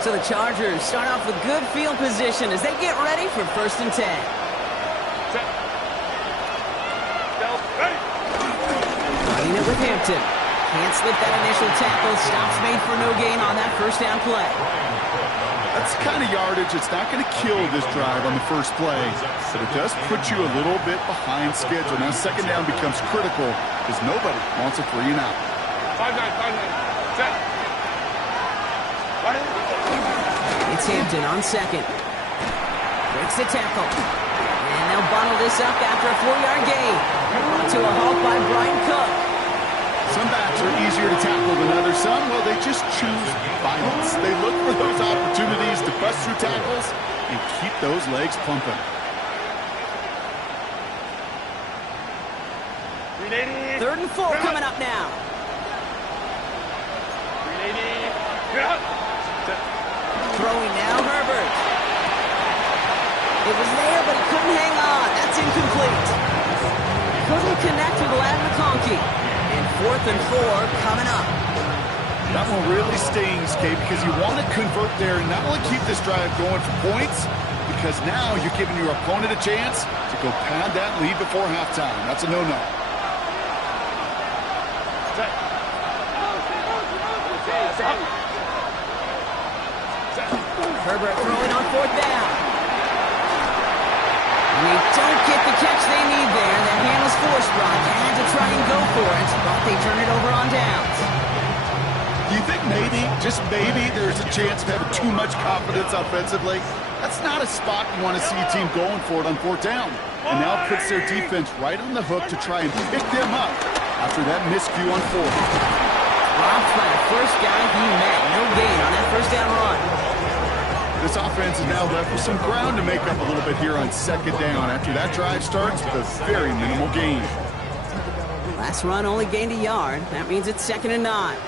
So the Chargers start off with good field position as they get ready for 1st and 10. Running it with Hampton. Can't slip that initial tackle. Stops made for no gain on that 1st down play. That's the kind of yardage it's not going to kill this drive on the first play, but it does put you a little bit behind schedule. Now 2nd down becomes critical because nobody wants a 3 and out. 5-9, set. It's Hampton on 2nd. Breaks the tackle. And they'll bundle this up after a 4-yard gain. Brought to a halt by Brian Cook. Some backs are easier to tackle than others. Some, well, they just choose violence. They look for those opportunities to bust through tackles and keep those legs pumping. 3rd and 4 coming up now. Throwing now, Herbert. It was there, but he couldn't hang on. That's incomplete. Couldn't connect with Ladd McConkey. And 4th and 4 coming up. That one really stings, Kate, because you want to convert there and not only keep this drive going for points, because now you're giving your opponent a chance to go pad that lead before halftime. That's a no-no. Herbert throwing on 4th down. And they don't get the catch they need there. That hand was forced, Brock. They had to try and go for it, but they turn it over on downs. Do you think maybe, just maybe, there's a chance of having too much confidence offensively? That's not a spot you want to see a team going for it on 4th down. And now it puts their defense right on the hook to try and pick them up after that miscue on 4th. Dropped by the first guy he met. No gain on that 1st down run. This offense is now left with some ground to make up a little bit here on 2nd down after that drive starts with a very minimal gain. Last run only gained a yard. That means it's 2nd and 9.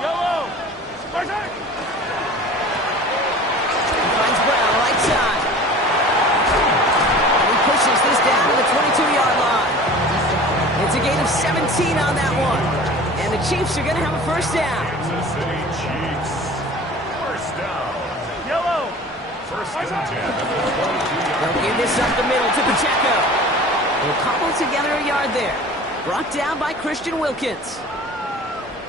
Yellow! He finds Brown right side. And he pushes this down to the 22-yard line. It's a gain of 17 on that one. And the Chiefs are going to have a 1st down. Kansas City Chiefs. 1st down. Yellow! 1st and 10. They'll give this up the middle to Pacheco. They'll cobble together a yard there. Brought down by Christian Wilkins.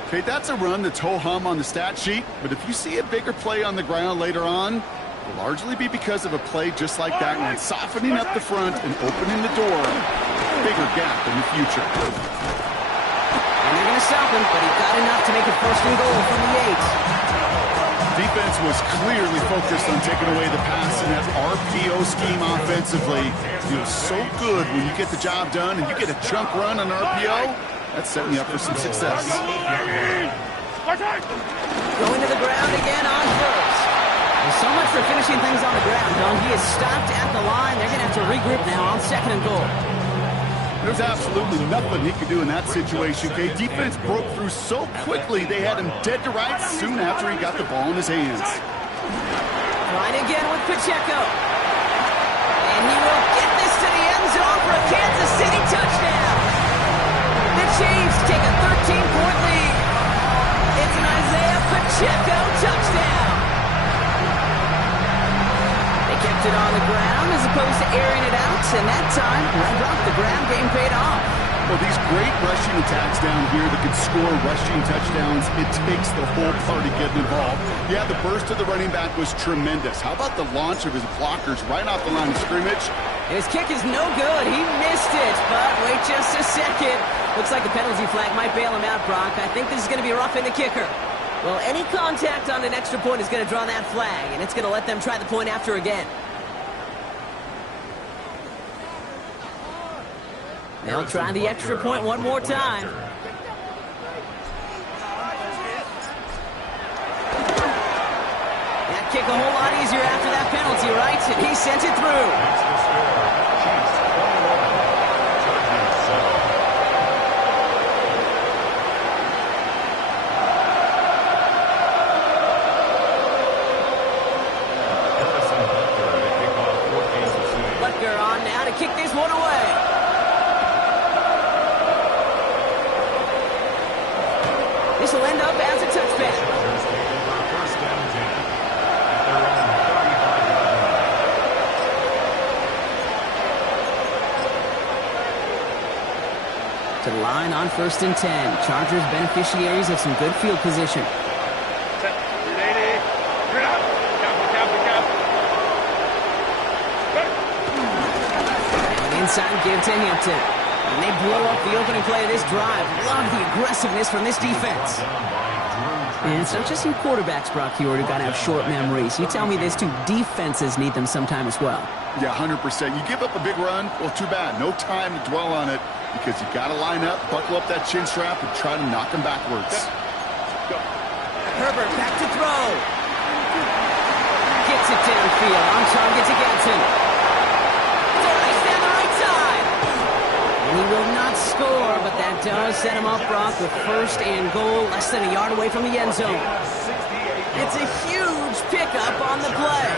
Okay, that's a run that's ho-hum on the stat sheet, but if you see a bigger play on the ground later on, it'll largely be because of a play just like that one, softening up the front and opening the door. Bigger gap in the future. And they're going to stop him, but he got enough to make it 1st and goal from the 8. Defense was clearly focused on taking away the pass in that RPO scheme offensively. It feels so good when you get the job done and you get a chunk run on RPO. That's setting you up for some success. Going to the ground again on 1st. Well, so much for finishing things on the ground, Don. He is stopped at the line. They're going to have to regroup now on 2nd and goal. There's absolutely nothing he could do in that situation, Kate. Defense broke through so quickly, they had him dead to rights soon after he got the ball in his hands. Trying again with Pacheco. And he will get this to the end zone for a Kansas City touchdown. The Chiefs take a 13-point lead. It's an Isaiah Pacheco touchdown. They kept it on the ground as opposed to airing it out, and that time, right off the ground game paid off. Well, these great rushing attacks down here that can score rushing touchdowns, it takes the whole party getting involved. Yeah, the burst of the running back was tremendous. How about the launch of his blockers right off the line of scrimmage? His kick is no good. He missed it, but wait just a second. Looks like the penalty flag might bail him out, Brock. I think this is going to be roughing the kicker. Well, any contact on an extra point is going to draw that flag, and it's going to let them try the point after again. They'll try the extra point one more time. That kick a whole lot easier after that penalty, right? And he sent it through. Kick this one away. This will end up as a touchback. to the line on 1st and 10. Chargers beneficiaries of some good field position. Set. 380. Turn up. Cap. And inside give to Hampton. And they blow up the opening play of this drive. Love the aggressiveness from this defense. And it's not just you quarterbacks, Brock Huard, who got to have short memories. You tell me this too, defenses need them sometime as well. Yeah, 100%. You give up a big run, well, too bad. No time to dwell on it because you got to line up, buckle up that chin strap, and try to knock them backwards. Herbert back to throw. Gets it downfield. On target to Gadsden. It's a race down the right side. And he will not score, but that does set him up, Brock, with 1st and goal, less than a yard away from the end zone. It's a huge pickup on the play.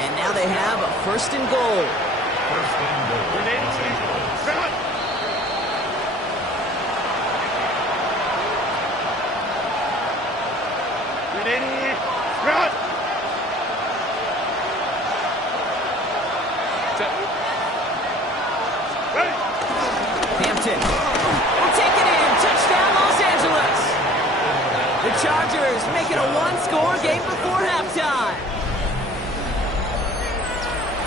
And now they have a 1st and goal. Hampton will take it in. Touchdown, Los Angeles. The Chargers make it a one-score game before halftime.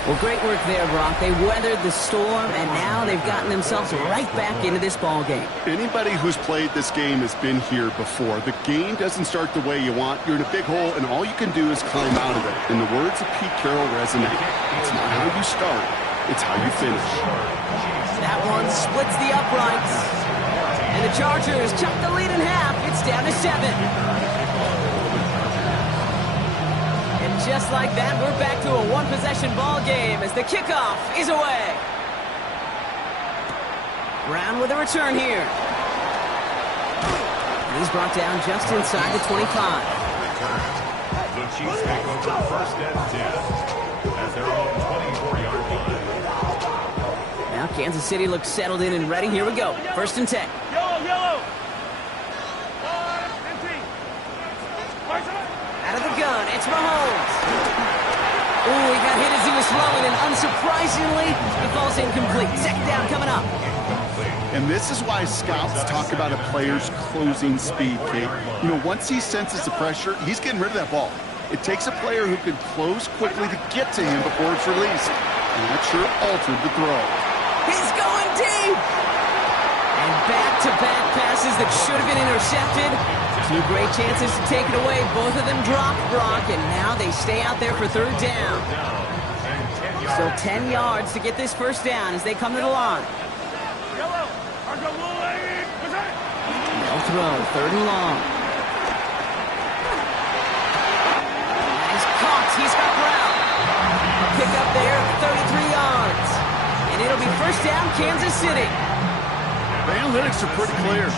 Well, great work there, Brock. They weathered the storm, and now they've gotten themselves right back into this ball game. Anybody who's played this game has been here before. The game doesn't start the way you want. You're in a big hole, and all you can do is climb out of it. And the words of Pete Carroll resonate. It's not how you start, it's how you finish. That one splits the uprights. And the Chargers chop the lead in half. It's down to 7. Just like that, we're back to a one-possession ball game as the kickoff is away. Brown with a return here. He's brought down just inside the 25. The Chiefs take over 1st and 10 at their own 24-yard line. Now Kansas City looks settled in and ready. Here we go. 1st and 10. Yellow. Out of the gun, it's Mahomes. Ooh, he got hit as he was throwing, and unsurprisingly, he falls incomplete. 2nd down coming up. And this is why scouts talk about a player's closing speed, Kate. You know, once he senses the pressure, he's getting rid of that ball. It takes a player who can close quickly to get to him before it's released. And that sure altered the throw. He's going deep. And back-to-back passes that should have been intercepted. 2 great chances to take it away. Both of them dropped, Brock, and now they stay out there for 3rd down. Still 10 yards to get this 1st down as they come to the line. No throw, 3rd and long. Nice caught. He's got Brown. A pick up there, 33 yards. And it'll be 1st down, Kansas City. The analytics are pretty clear.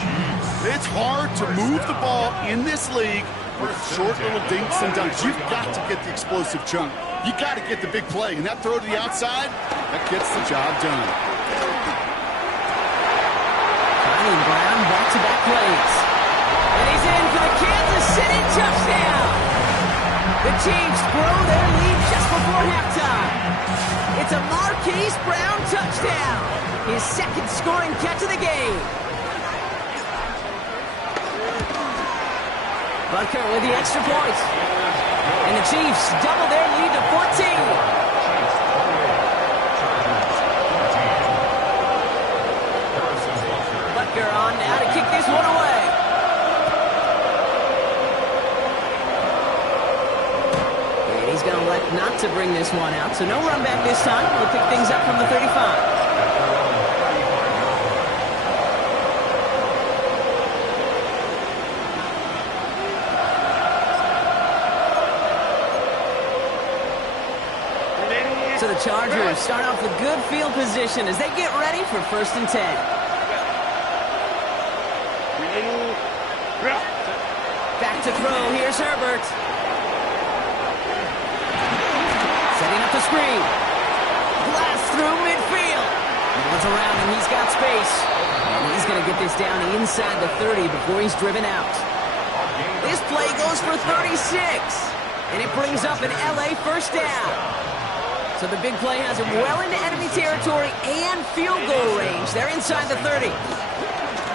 It's hard to move the ball in this league with short little dinks and dunks. You've got to get the explosive chunk. You got to get the big play. And that throw to the outside, that gets the job done. Finding Brown back-to-back plays. And he's in for the Kansas City touchdown. The Chiefs grow their lead just before halftime. It's a Marquise Brown touchdown. His 2nd scoring catch of the game. Butker with the extra point. And the Chiefs double their lead to 14. Butker on now to kick this one away. And he's going to elect not to bring this one out. So no run back this time. We'll pick things up from the 35. So the Chargers start off with good field position as they get ready for 1st and 10. Back to throw. Here's Herbert. Setting up the screen. Blast through midfield. Runs around and he's got space. And he's going to get this down inside the 30 before he's driven out. This play goes for 36. And it brings up an LA 1st down. So the big play has him well into enemy territory and field goal range. They're inside the 30.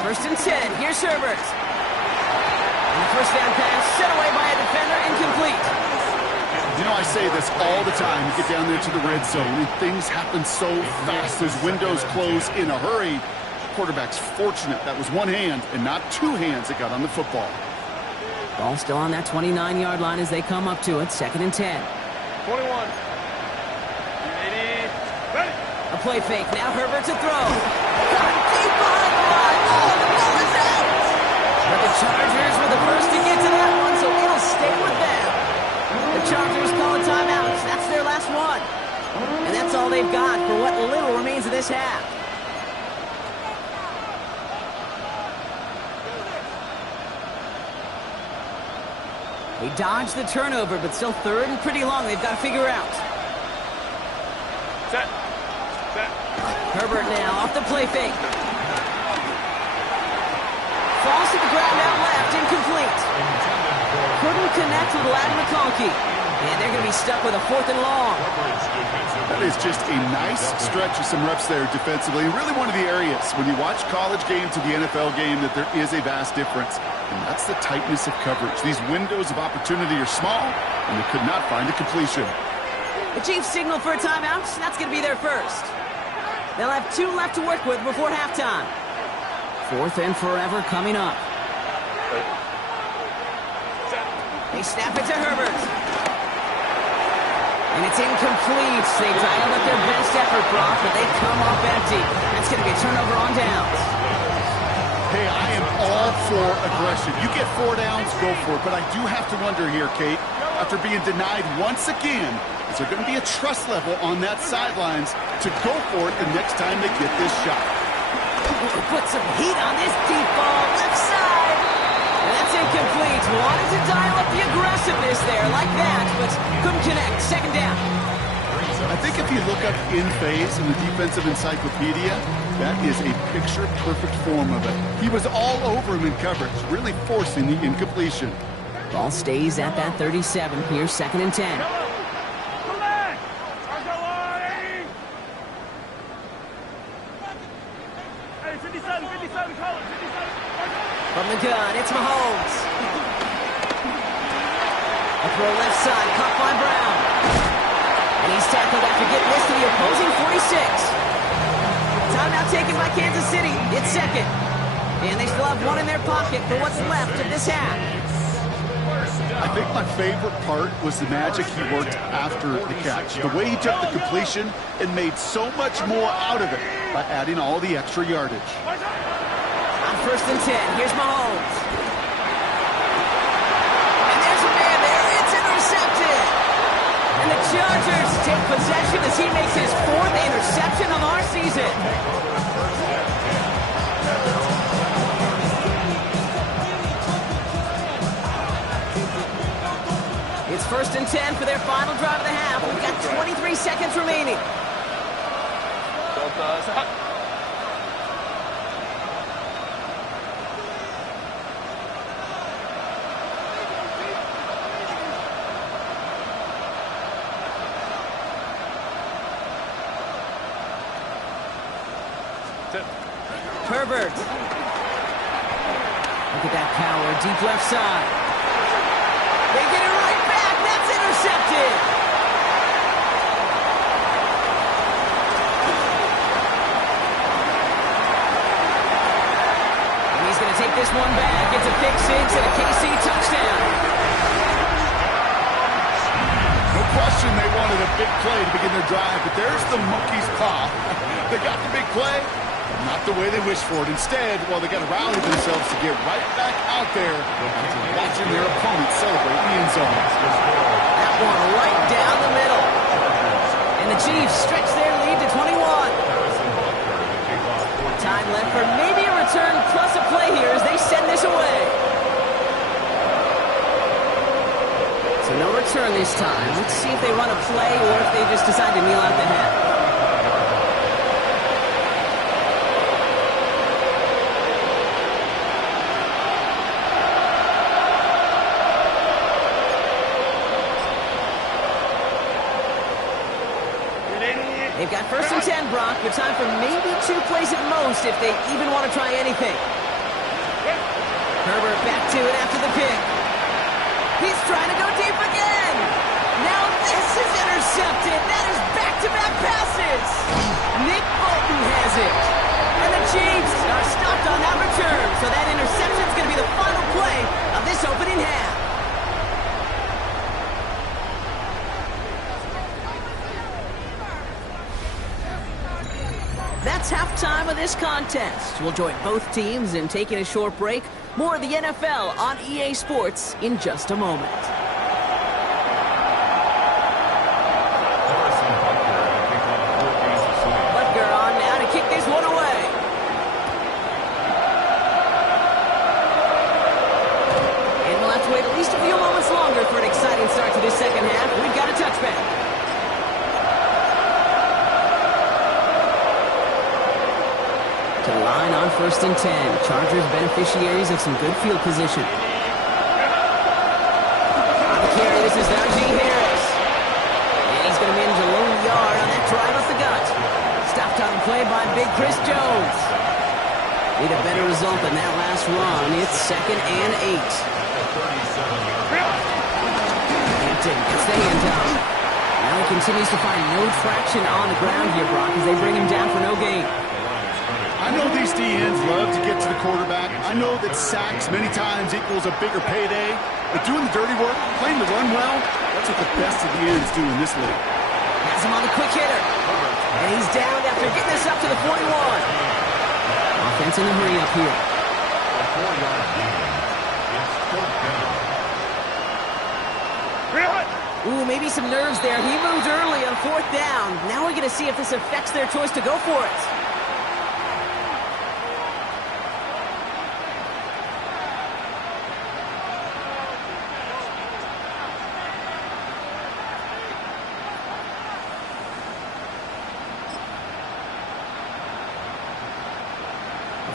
First and 10. Here's Herbert. And the first down pass set away by a defender, incomplete. You know, I say this all the time. You get down there to the red zone, and things happen so fast. Those windows close in a hurry. Quarterback's fortunate that was one hand and not two hands that got on the football. Ball still on that 29-yard line as they come up to it. Second and 10. 21. 80. Ready. A play fake. Now Herbert to throw. Got deep behind the line. Oh, the ball is out. But the Chargers were the first to get to that one, so it'll stay with them. The Chargers call a timeout. That's their last one. And that's all they've got for what little remains of this half. They dodged the turnover, but still third and pretty long. They've got to figure out. Set. Herbert now off the play fake. Falls to the ground out left, incomplete. Couldn't connect with Ladd McConkey. And they're going to be stuck with a 4th and long. That is just a nice stretch of some reps there defensively. Really one of the areas when you watch college game to the NFL game that there is a vast difference. And that's the tightness of coverage. These windows of opportunity are small, and they could not find a completion. The Chiefs signal for a timeout. That's going to be their first. They'll have 2 left to work with before halftime. 4th and forever coming up. They snap it to Herbert. And it's incomplete. They dialed up their best effort, Brock, but they come up empty. That's going to be a turnover on downs. Hey, I am all for aggression. You get 4 downs, go for it. But I do have to wonder here, Kate, after being denied once again, is there going to be a trust level on that sidelines to go for it the next time they get this shot? Put some heat on this deep ball, left side. And that's incomplete. Wanted to dial up the aggressiveness there like that, but couldn't connect. Second down. I think if you look up in phase in the defensive encyclopedia, that is a picture-perfect form of it. He was all over him in coverage, really forcing the incompletion. Ball stays at that 37. Here's 2nd and 10. From the gun, it's Mahomes. A throw left side, caught by Brown. And he's tackled after getting this to the opposing 46. Timeout taken by Kansas City. It's 2nd. And they still have 1 in their pocket for what's left of this half. I think my favorite part was the magic he worked after the catch. The way he took the completion and made so much more out of it by adding all the extra yardage. On 1st and 10, here's Mahomes. And there's a man there. It's intercepted. And the Chargers take possession as he makes his 4th interception of our season. It's 1st and 10 for their final drive of the half. We've got 23 seconds remaining. Herbert. Look at that power, deep left side. They get it right back. That's intercepted. And he's going to take this one back. It's a pick 6 and a KC touchdown. No question they wanted a big play to begin their drive, but there's the monkey's paw. They got the big play. Not the way they wished for it. Instead, well, they got to rally themselves to get right back out there after watching their opponent celebrate in the end zone. That one right down the middle. And the Chiefs stretch their lead to 21. Time left for maybe a return plus a play here as they send this away. So no return this time. Let's see if they run a play or if they just decide to kneel out the half. They've got 1st and 10, Brock, but time for maybe 2 plays at most if they even want to try anything. Herbert back to it after the pick. He's trying to go deep again. Now this is intercepted. That is back-to-back passes. Nick Bolton has it. And the Chiefs are stopped on that return. So that interception is going to be the final play of this opening half. That's halftime of this contest. We'll join both teams in taking a short break. More of the NFL on EA Sports in just a moment. Butker on now to kick this one away. And we'll have to wait at least a few moments longer for an exciting start to this second half. We've got a touchback. To the line on 1st and 10. Chargers beneficiaries of some good field position. On the carry, this is Najee Harris. And he's going to manage a lone yard on that drive up the gut. Stopped on the play by Big Chris Jones. Need a better result than that last run. It's 2nd and 8. Hampton gets the handoff. Now he continues to find no traction on the ground here, Brock, as they bring him down for no gain. I know these DNs love to get to the quarterback. I know that sacks many times equals a bigger payday. But doing the dirty work, playing the run well, that's what the best of the ends do in this league. Has him on the quick hitter. And he's down after getting this up to the 41. Offense in a hurry up here. A 4-yard gain. It's 4th down. Ooh, maybe some nerves there. He moved early on 4th down. Now we're going to see if this affects their choice to go for it.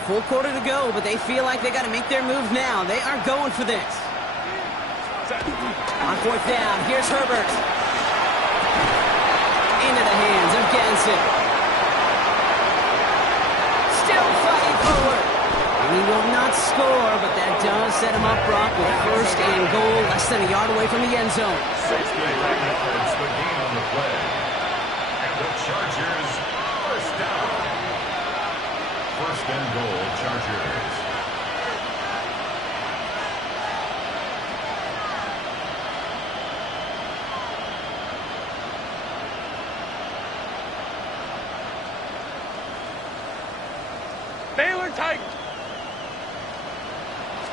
Full quarter to go, but they feel like they got to make their move now. They are going for this. On 4th down, here's Herbert. Into the hands of Ganson. Still fighting forward. And he will not score, but that does set him up, Brock, with 1st and goal, less than a yard away from the end zone. 68 yards, the gain on the play. And the Chargers, 1st down. 1st and goal, Chargers. Baylor tight.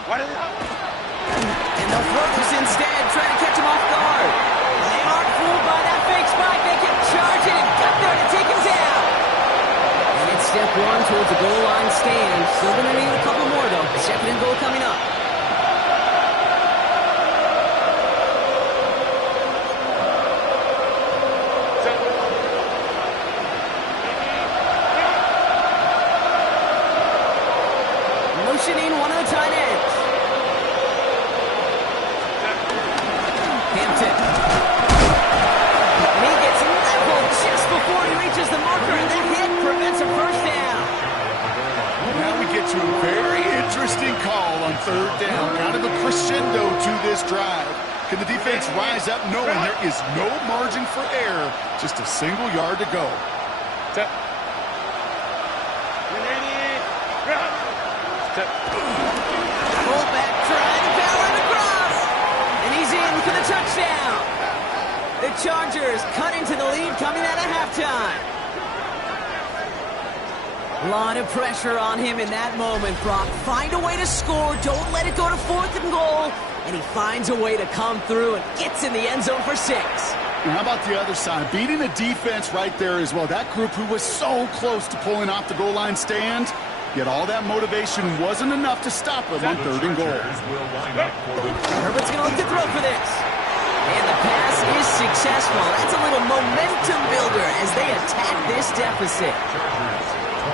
What is that? And they'll throw this instead, trying to catch him off guard. They aren't fooled by that fake spike. They can charge it and got there to take him down. And it's step 1 towards the goal line stand. Still going to need a couple more, though. 2nd and goal coming up. Motioning one of the tight ends. Hampton. And he gets leveled just before he reaches the marker, and that hit prevents a 1st down. Now we get to a very interesting call on 3rd down. Kind of a crescendo to this drive. Can the defense rise up knowing there is no margin for error? Just a single yard to go. Fullback trying to power him across. And he's in for the touchdown. The Chargers cut into the lead coming out of halftime. A lot of pressure on him in that moment, Brock. Find a way to score. Don't let it go to 4th and goal. And he finds a way to come through and gets in the end zone for 6. Now how about the other side? Beating a defense right there as well. That group who was so close to pulling off the goal line stand, yet all that motivation wasn't enough to stop him on 3rd and goal. Herbert's going to look to throw for this. And the pass is successful. That's a little momentum builder as they attack this deficit.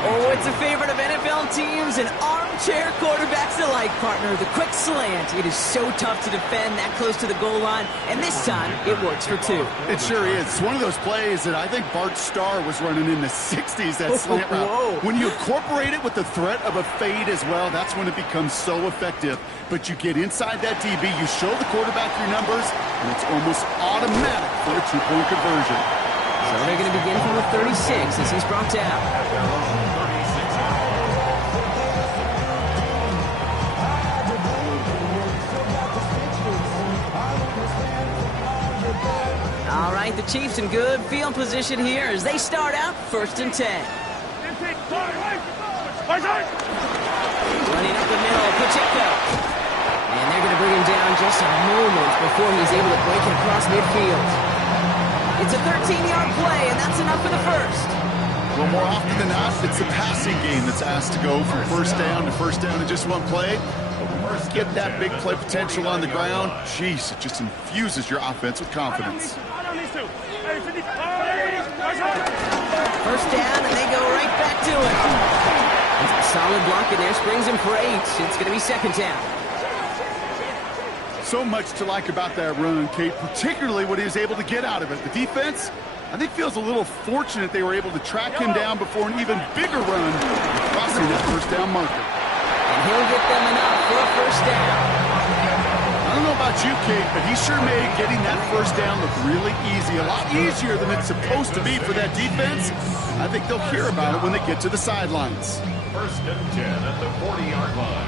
Oh, it's a favorite of NFL teams, an arm wheelchair quarterbacks alike, partner. The quick slant. It is so tough to defend that close to the goal line, and this time it works for 2. It sure is. It's one of those plays that I think Bart Starr was running in the 60s, that slant route. Whoa. When you incorporate it with the threat of a fade as well, that's when it becomes so effective. But you get inside that DB, you show the quarterback your numbers, and it's almost automatic for a 2-point conversion. So they're going to begin from the 36 as he's brought down. All right, the Chiefs in good field position here as they start out 1st and 10. Running up the middle, Pacheco. And they're going to bring him down just a moment before he's able to break it across midfield. It's a 13-yard play, and that's enough for the first. Well, more often than not, it's the passing game that's asked to go from first down in just one play. Get that big play potential on the ground. Jeez, it just infuses your offense with confidence. First down, and they go right back to it. It's a solid block in there, springs him for 8. It's going to be 2nd down. So much to like about that run, Kate, particularly what he was able to get out of it. The defense, I think, feels a little fortunate they were able to track him down before an even bigger run, crossing that first down marker. And he'll get them enough for a first down. I don't know about you, Kate, but he sure made getting that first down look really easy. A lot easier than it's supposed to be for that defense. I think they'll hear about it when they get to the sidelines. 1st and 10 at the 40-yard line.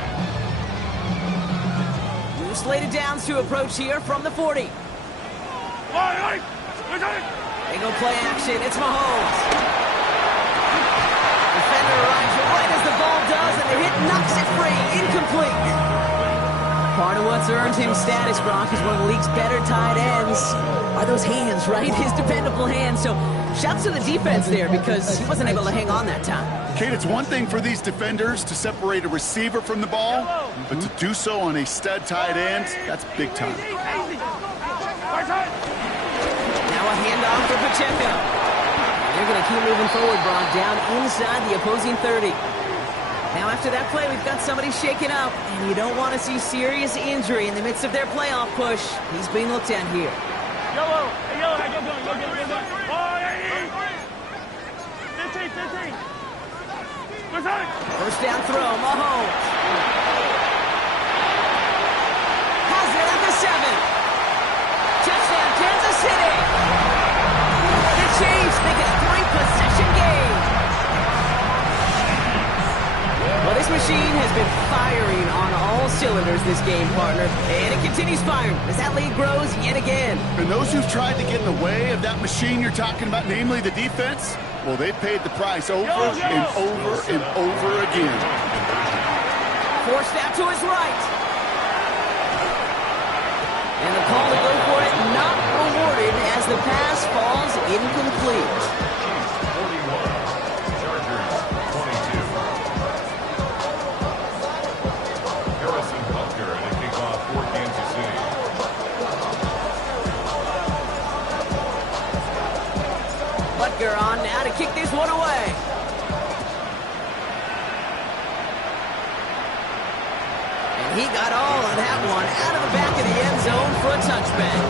New slated downs to approach here from the 40. They go play action. It's Mahomes. Defender arrives right as the ball does, and the hit knocks it free. Incomplete. Part of what's earned him status, Brock, is one of the league's better tight ends. Are those hands, right? His dependable hands. So shouts to the defense there because he wasn't able to hang on that time. Kate, it's one thing for these defenders to separate a receiver from the ball, but to do so on a stud tight end, that's big time. Now a handoff for Pacheco. They're going to keep moving forward, Brock, down inside the opposing 30. Now after that play, we've got somebody shaken up, and you don't want to see serious injury in the midst of their playoff push. He's being looked at here. First down throw, Mahomes. Has it at the 7. Touchdown, Kansas City. The Chiefs make it a 3-possession game. Well, this machine has been firing on all cylinders this game, partner. And it continues firing as that lead grows yet again. And those who've tried to get in the way of that machine you're talking about, namely the defense, well, they paid the price over and over and over again. Forced out to his right. And the call to go for it not rewarded as the pass falls incomplete. Butker on now to kick this one away. And he got all of that one out of the back of the end zone for a touchback.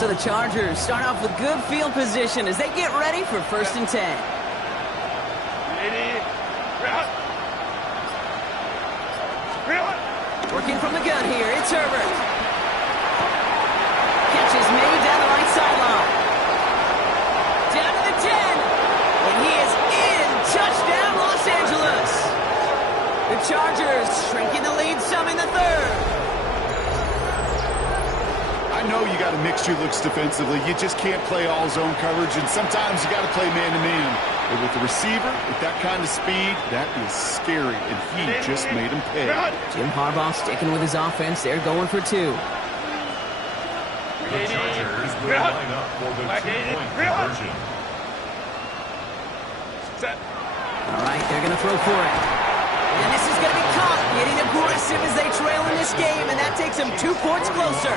So the Chargers start off with good field position as they get ready for 1st and 10. Working from the gun here, it's Herbert. Catch is made down the right sideline. Down to the 10. And he is in. Touchdown, Los Angeles. The Chargers shrinking the lead some in the 3rd. I know you got to mix your looks defensively. You just can't play all zone coverage, and sometimes you got to play man-to-man. But with the receiver, with that kind of speed, that is scary, and he just made him pay. Jim Harbaugh sticking with his offense. They're going for 2. The Chargers will line up for the two-point conversion. Set. All right, they're going to throw for it. And this is going to be caught. Getting aggressive as they trail in this game, and that takes them 2 points closer.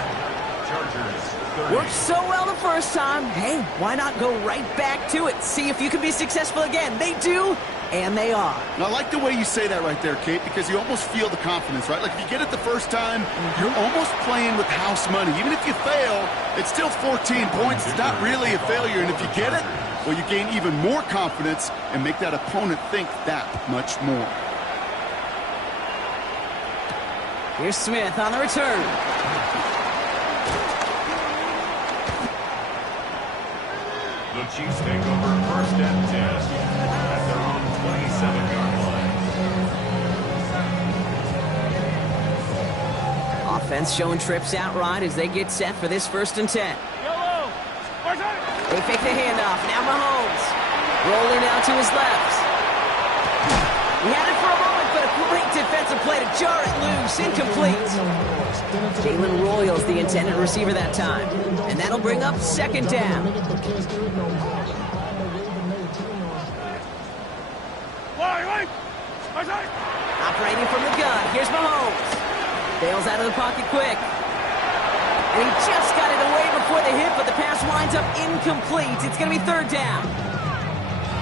Chargers 30. Worked so well the first time. Hey, why not go right back to it? See if you can be successful again. They do, and they are. And I like the way you say that right there, Kate, because you almost feel the confidence, right? Like if you get it the first time, you're almost playing with house money. Even if you fail, it's still 14 points. It's not really a failure. And if you get it, well, you gain even more confidence and make that opponent think that much more. Here's Smith on the return. The Chiefs take over 1st and 10 at their own 27-yard line. Offense showing trips out right as they get set for this 1st and 10. Yellow. They fake the handoff. Now Mahomes. Rolling out to his left. He had it for a moment, but a great defensive play to jar it loose. Incomplete. Jalen Royals the intended receiver that time. And that'll bring up 2nd down. Operating from the gun. Here's Mahomes. Bails out of the pocket quick. And he just got it away before the hit, but the pass winds up incomplete. It's going to be 3rd down.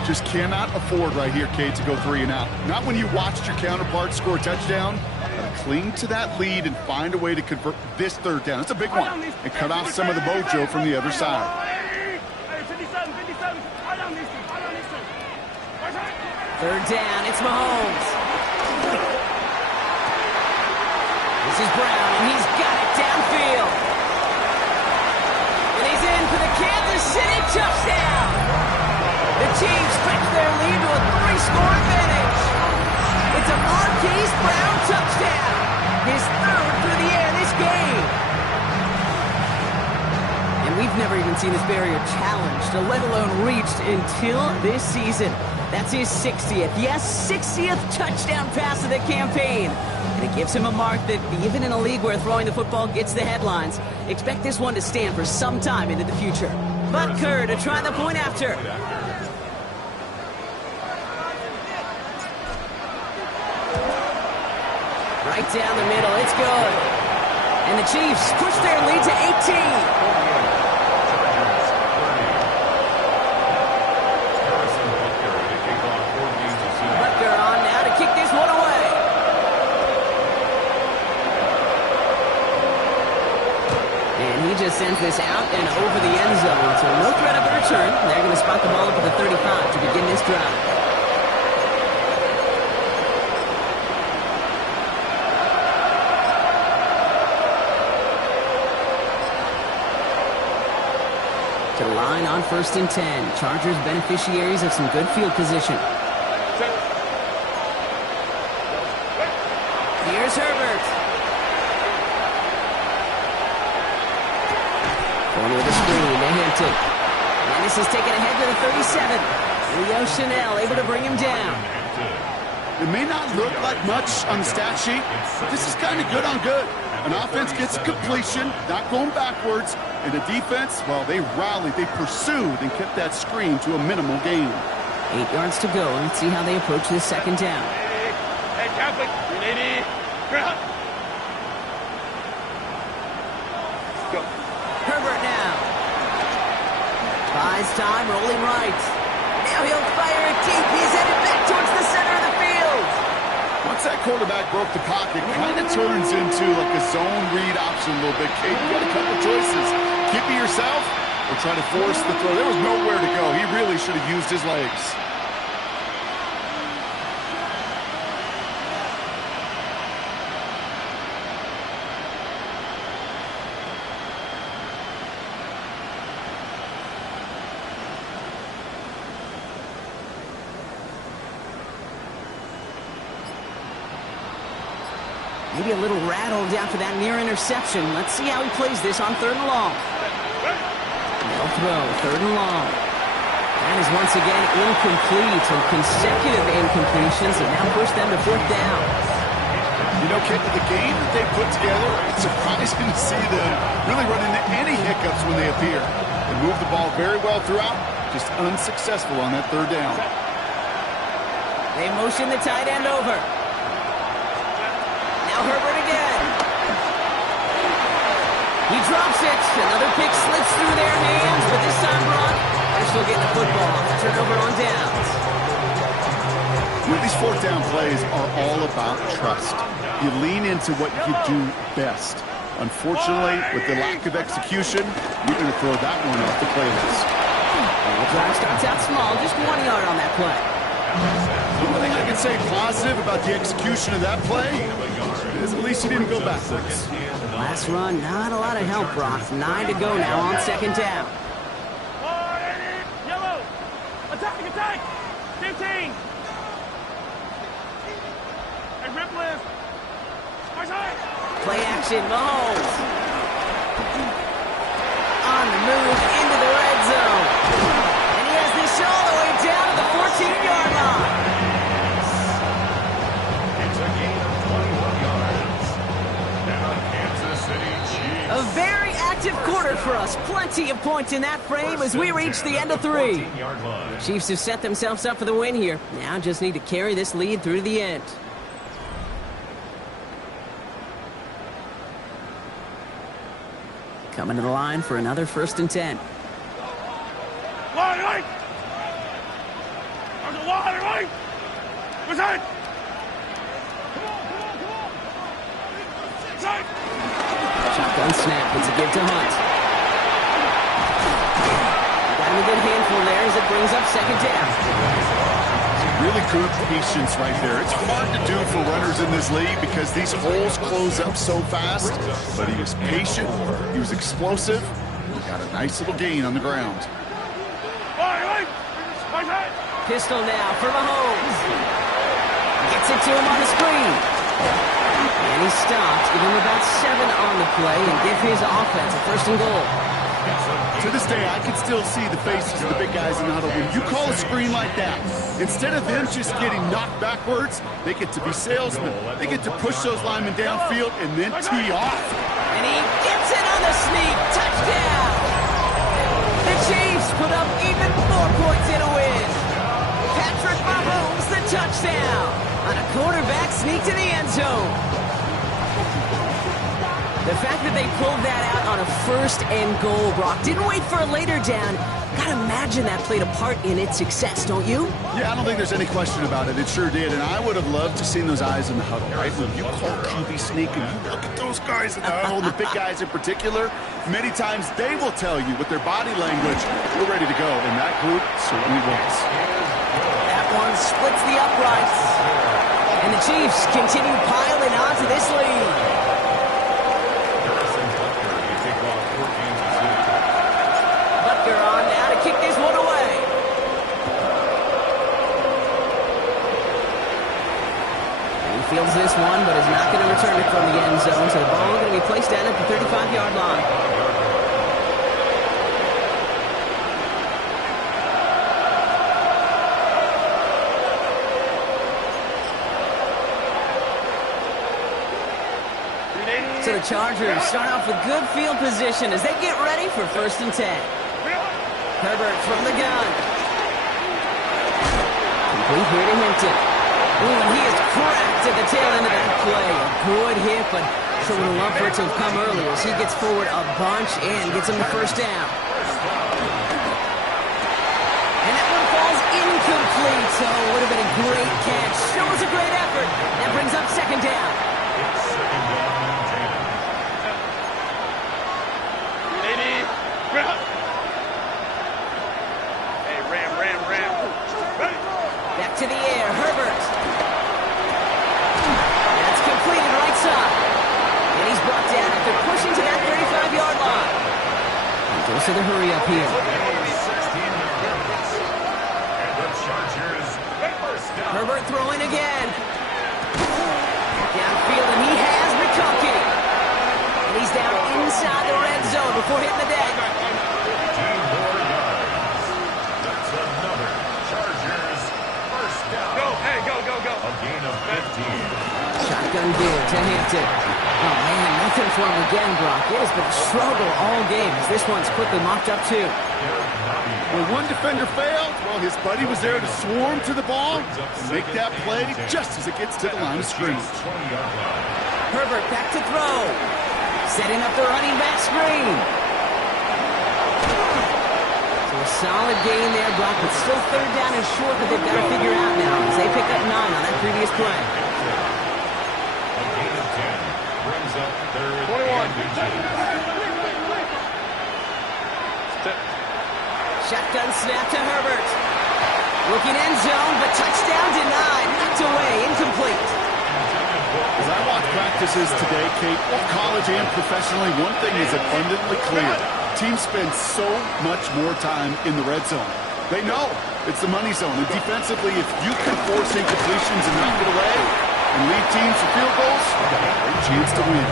Just cannot afford right here, Kate, to go 3 and out. Not when you watched your counterpart score a touchdown. Cling to that lead and find a way to convert this 3rd down. It's a big one. And cut off some of the mojo from the other side. 3rd down, it's Mahomes. This is Brown, and he's got it downfield. And he's in for the Kansas City touchdown. The Chiefs stretch their lead to a 3-score advantage. It's a Marquise Brown touchdown. His 3rd through the air this game. And we've never even seen this barrier challenged, let alone reached, until this season. That's his 60th, yes, 60th touchdown pass of the campaign. And it gives him a mark that even in a league where throwing the football gets the headlines, expect this one to stand for some time into the future. Butker to try the point after. Right down the middle, it's good. And the Chiefs push their lead to 18. Butker on now to kick this one away. And he just sends this out and over the end zone. So no threat of a return. They're going to spot the ball up at the 35 to begin this drive. To the line on 1st and 10. Chargers beneficiaries of some good field position. Here's Herbert. Going with the screen to Hampton. And this is taken ahead to the 37. Leo Chanel able to bring him down. It may not look like much on the stat sheet, but this is kind of good on good. An offense gets a completion, not going backwards, and the defense, well, they rallied, they pursued, and kept that screen to a minimal gain. 8 yards to go. Let's see how they approach this 2nd down. Hey, Catholic, 380. Ground. Go. Herbert now. Buys time, rolling right. Now he'll fire it deep. He's headed back towards the center of the field. Once that quarterback broke the pocket, kind of turns into like a zone read option a little bit. Kate, you got a couple choices. Keep it yourself or try to force the throw. There was nowhere to go. He really should have used his legs. Maybe a little rattled after that near interception. Let's see how he plays this on 3rd and long. No throw, 3rd and long. That is once again incomplete, and consecutive incompletions have now pushed them to 4th down. You know, Kent, the game that they put together, it's surprising to see them really run into any hiccups when they appear. They move the ball very well throughout, just unsuccessful on that third down. They motion the tight end over. Now Herbert again. He drops it. Another pick slips through their hands, but this time, Brock, they're still getting the football. Turnover on downs. You know, these fourth down plays are all about trust. You lean into what you do best. Unfortunately, with the lack of execution, you're going to throw that one off the play list. The drive starts out small, just 1 yard on that play. The only thing I can say positive about the execution of that play is at least he didn't go backwards. Last run, not a lot of help, Brock. 9 to go now on second down. Yellow! Attack! Attack! 15! Hey, rip list! Play action, Mahomes. On the move into the red zone. And he has this all the way down to the 14-yard line. It's a gain of 21 yards. Now Kansas City Chiefs. A very active quarter for us. Plenty of points in that frame as we reach the end of 3. The Chiefs have set themselves up for the win here. Now just need to carry this lead through to the end. Coming to the line for another 1st and 10. Line, right! Line, right! What's that? Shotgun snap. It's a give to Hunt. Got him a good handful there as it brings up second down. Really good patience right there. It's hard to do for runners in this league because these holes close up so fast. But he was patient. He was explosive. He got a nice little gain on the ground. Pistol now for Mahomes. Gets it to him on the screen. And he stops. Give him about 7 on the play and give his offense a 1st and goal. To this day, I can still see the faces of the big guys in the huddle. When you call a screen like that, instead of them just getting knocked backwards, they get to be salesmen. They get to push those linemen downfield and then tee off. And he gets it on the sneak. Touchdown! The Chiefs put up even more points in a win. Patrick Mahomes, the touchdown on a quarterback sneak to the end zone. The fact that they pulled that out on a 1st and goal, Brock, didn't wait for a later down. Gotta imagine that played a part in its success, don't you? Yeah, I don't think there's any question about it. It sure did, and I would have loved to seen those eyes in the huddle, right? When you call QB sneak and you look at those guys in the huddle, the big guys in particular, many times they will tell you with their body language, we're ready to go, and that group certainly was. That one splits the uprights. And the Chiefs continue piling on to this lead. Butker on now to kick this one away. And he fields this one, but is not going to return it from the end zone, so the ball is going to be placed down at the 35-yard line. So the Chargers start off with good field position as they get ready for 1st and 10. Herbert from the gun. Complete here to Hinton. Ooh, and he is cracked at the tail end of that play. A good hit, but sure would have loved for it to have come earlier as he gets forward a bunch and gets him the 1st down. And that one falls incomplete, so it would have been a great catch. Sure was a great effort. That brings up second down. Hey, Ram. Back to the air, Herbert. That's completed right side. And he's brought down after pushing to that 35-yard line. He goes to the hurry up here. Herbert throwing again. Downfield, and he has McConkey. And he's down inside the red zone before hitting the deck. 15 more yards. That's another Chargers 1st down. Go, hey, go. A gain of 15. Shotgun give to Hampton. Oh, man, nothing for him again, Brock. It has been a struggle all game as this one's quickly mopped up, too. When one defender failed, well, his buddy was there to swarm to the ball and make that play just as it gets to the line of scrimmage. Herbert back to throw. Setting up the running back screen. So a solid gain there, Brock, but still third down and short that they've got to figure out now as they pick up 9 on that previous play. A gain of 10 brings up third 21. Shotgun snap to Herbert. Looking end zone, but touchdown denied. Knocked away, incomplete. As I watch practices today, Kate, both college and professionally, one thing is abundantly clear. Teams spend so much more time in the red zone. They know it's the money zone. And defensively, if you can force incompletions and knock it away and lead teams to field goals, you got a great chance to win.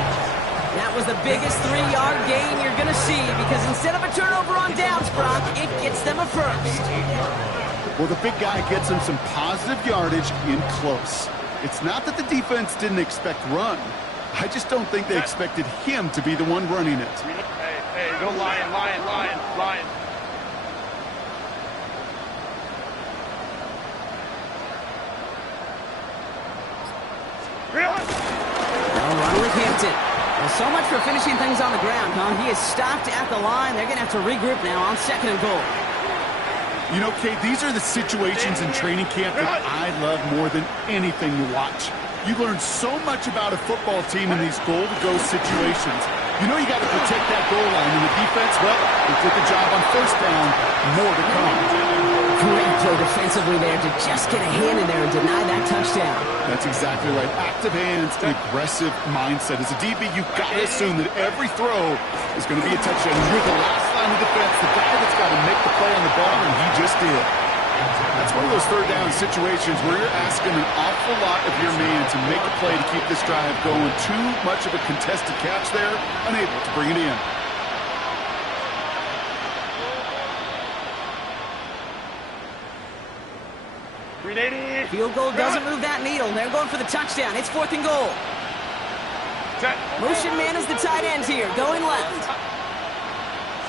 That was the biggest 3-yard gain you're going to see because instead of a turnover on downs, Brock, it gets them a first. Well, the big guy gets him some positive yardage in close. It's not that the defense didn't expect run. I just don't think they expected him to be the one running it. Hey, go Lion. Well, Ronald Hampton. Well, so much for finishing things on the ground, huh? He is stopped at the line. They're going to have to regroup now on 2nd and goal. You know, Kate, these are the situations in training camp that I love more than anything to watch. You learn so much about a football team in these goal-to-go situations. You know you got to protect that goal line, and the defense, well, they did the job on first down. More to come. Great play defensively there to just get a hand in there and deny that touchdown. That's exactly right. Active hands, an aggressive mindset. As a DB, you've got to assume that every throw is going to be a touchdown. You're the last line of defense, the guy that's got to make the play on the ball, and he just did. That's one of those third down situations where you're asking an awful lot of your man to make a play to keep this drive going. Too much of a contested catch there, unable to bring it in. Field goal doesn't move that needle. They're going for the touchdown. It's 4th and goal. Motion man is the tight end here, going left.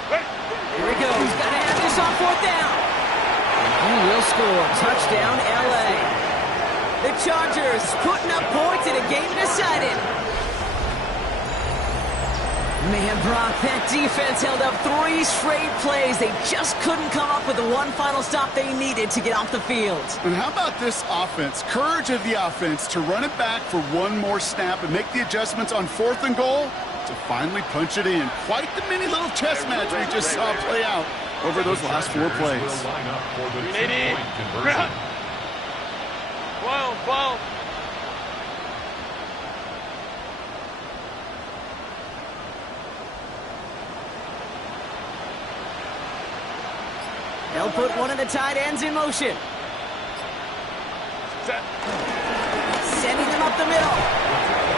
Here he goes. Got to have this on 4th down. He will score. Touchdown, L.A. The Chargers putting up points in a game decided. Man, Brock, that defense held up 3 straight plays. They just couldn't come up with the one final stop they needed to get off the field. And how about this offense? Courage of the offense to run it back for one more snap and make the adjustments on 4th and goal to finally punch it in. Quite the mini little chess match we just saw play out over those last 4 plays. 12. They'll put one of the tight ends in motion. Sending him up the middle.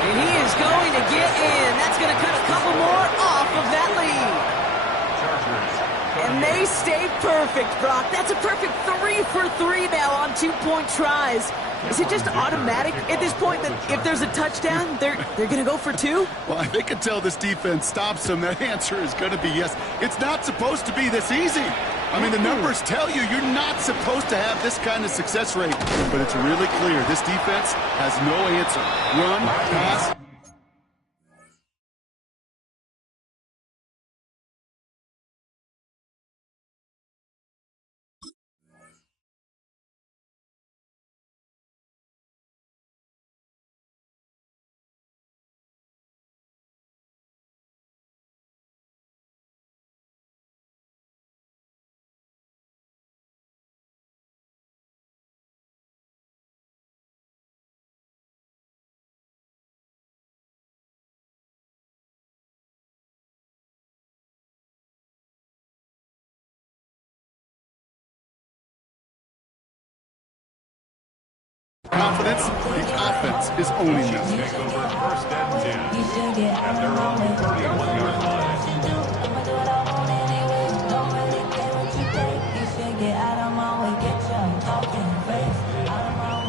And he is going to get in. That's going to cut a couple more off of that lead. And they stay perfect, Brock. That's a perfect 3 for 3 now on 2-point tries. Is it just automatic at this point that if there's a touchdown, they're going to go for 2? Well, I think until this defense stops them, that answer is going to be yes. It's not supposed to be this easy. I mean, the numbers tell you you're not supposed to have this kind of success rate. But it's really clear this defense has no answer. Run, pass. Confidence, the offense is owning them. Take over 1st and 10 at their own 31-yard line.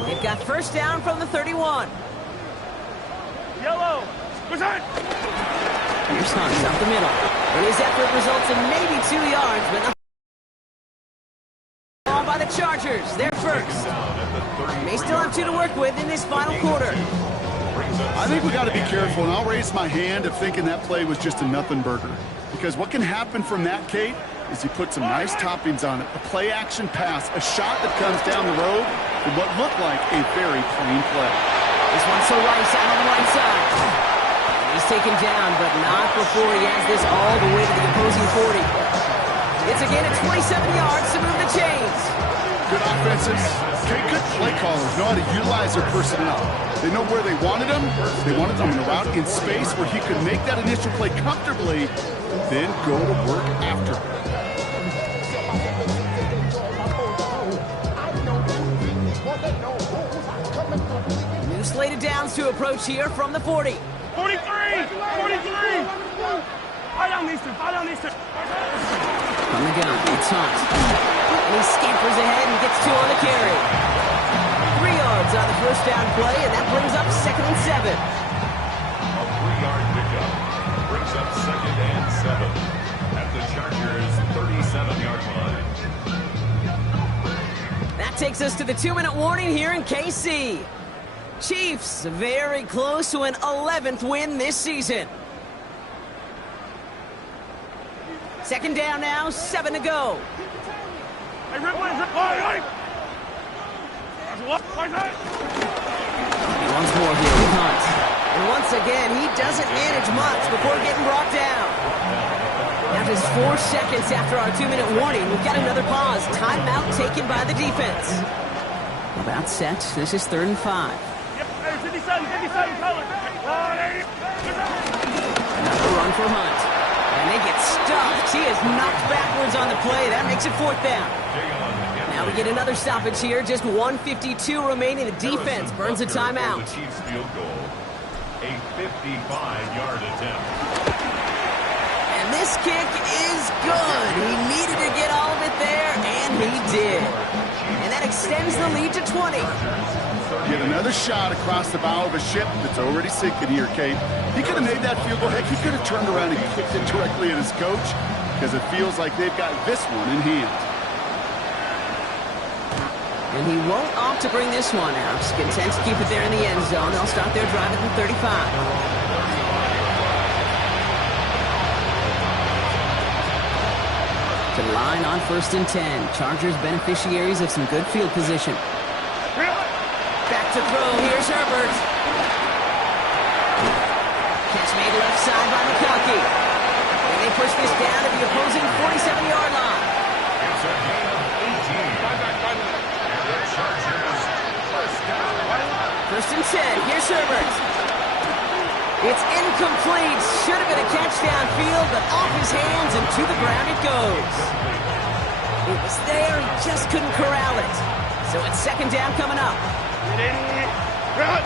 They've got 1st down from the 31. Yellow. Here's Hunt up the middle. And his effort results in maybe 2 yards, but not ball by the Chargers. They're first. They still have 2 to work with in this final quarter. I think we got to be careful, and I'll raise my hand of thinking that play was just a nothing burger. Because what can happen from that, Kate, is you put some nice toppings on it. A play-action pass, a shot that comes down the road from what looked like a very clean play. This one's to Rice out on the right side. He's taken down, but not before he has this all the way to the opposing 40. It's a gain of 27 yards to move the chains. Good offenses. Okay, good play callers know how to utilize their personnel. They know where they wanted him. They wanted him in a route in space where he could make that initial play comfortably, then go to work after. New slated downs to approach here from the 40. 43! 43! Fight on these two. Fight on these two. From the gun, it's Hunt. And he scampers ahead and gets 2 on the carry. 3 yards on the first down play, and that brings up 2nd and 7. A 3-yard pickup brings up 2nd and 7 at the Chargers' 37-yard line. That takes us to the 2-minute warning here in KC. Chiefs very close to an 11th win this season. 2nd down now, 7 to go. Hey, rip one. Once more here with Hunt. And once again, he doesn't manage much before getting brought down. Now just 4 seconds after our 2-minute warning, we've got another pause. Timeout taken by the defense. About set. This is 3rd and 5. Yep, 57 color. Another run for Hunt. And they get stuffed. He is knocked backwards on the play. That makes it 4th down. Now we get another stoppage here. Just 1:52 remaining. The defense burns a timeout. The Chiefs field goal. A 55-yard attempt. And this kick is good. He needed to get all of it there, and he did. And that extends the lead to 20. Get another shot across the bow of a ship that's already sinking here, Kate. He could have made that field goal. Heck, he could have turned around and kicked it directly at his coach because it feels like they've got this one in hand. And he won't opt to bring this one out. He's content to keep it there in the end zone. They'll start their drive at the 35. To the line on 1st and 10. Chargers beneficiaries of some good field position. Back to throw. Here's Herbert. Catch made left side by McConkey. And they push this down to the opposing 47-yard line. It's a gain of 18. And the Chargers first down. 1st and 10. Here's Herbert. It's incomplete. Should have been a catch downfield, but off his hands and to the ground it goes. It was there. He just couldn't corral it. So it's 2nd down coming up. Run!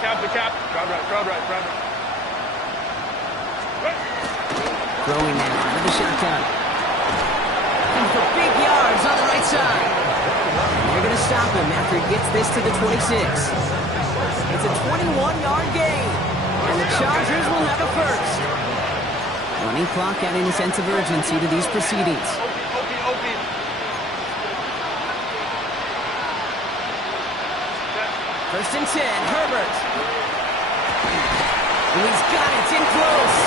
Cap. Crowd right. Throwing now out of the shotgun. And for big yards on the right side. They're going to stop him after he gets this to the 26. It's a 21-yard gain. And the Chargers will have a first. Running clock adding a sense of urgency to these proceedings. Opie. 1st and 10, Herbert. And he's got it, it's in close.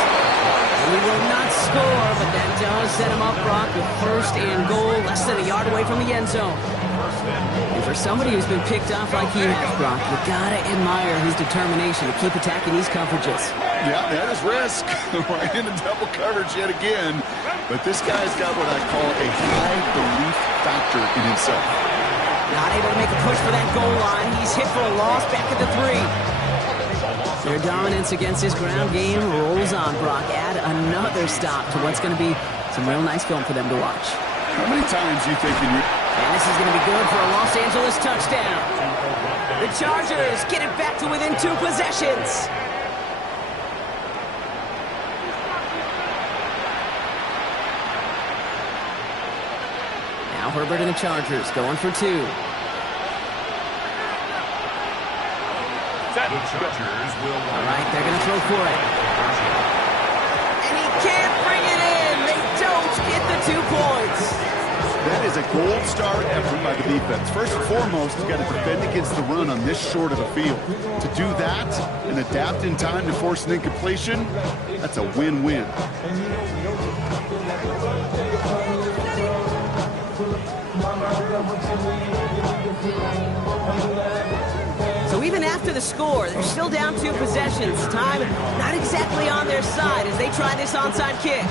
And he will not score, but that does set him up, Brock, with 1st and goal, less than a yard away from the end zone. And for somebody who's been picked off like he has, Brock, you gotta admire his determination to keep attacking these coverages. Yeah, that is risk. Right into double coverage yet again. But this guy's got what I call a high belief factor in himself. Not able to make a push for that goal line. He's hit for a loss back at the 3. Their dominance against his ground game rolls on, Brock. Add another stop to what's going to be some real nice film for them to watch. How many times do you think in your... And this is going to be good for a Los Angeles touchdown. The Chargers get it back to within 2 possessions. Now Herbert and the Chargers going for 2. The Chargers will... All right, they're going to throw for it. And he can't bring it in. They don't get the 2 points. That is a gold star effort by the defense. First and foremost, you got to defend against the run on this short of a field. To do that and adapt in time to force an incompletion, that's a win-win. So even after the score, they're still down 2 possessions. Time not exactly on their side as they try this onside kick.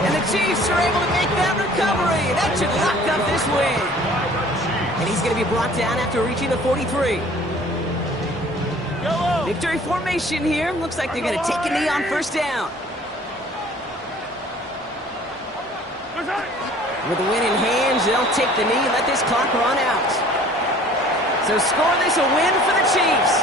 And the Chiefs are able to make that recovery. That should lock up this win. And he's going to be brought down after reaching the 43. Victory formation here. Looks like they're going to take a knee on first down. With the win in hand, they'll take the knee and let this clock run out. So score this a win for the Chiefs.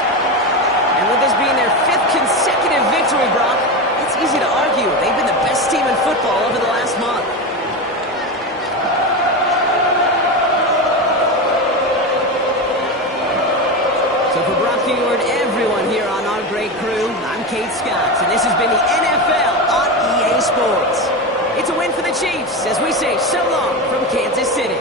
And with this being their 5th consecutive victory, Brock, it's easy to argue they've been the best team in football over the last month. So for Brock Ewart, everyone here on our great crew, I'm Kate Scott, and this has been the NFL on EA Sports. It's a win for the Chiefs as we say so long from Kansas City.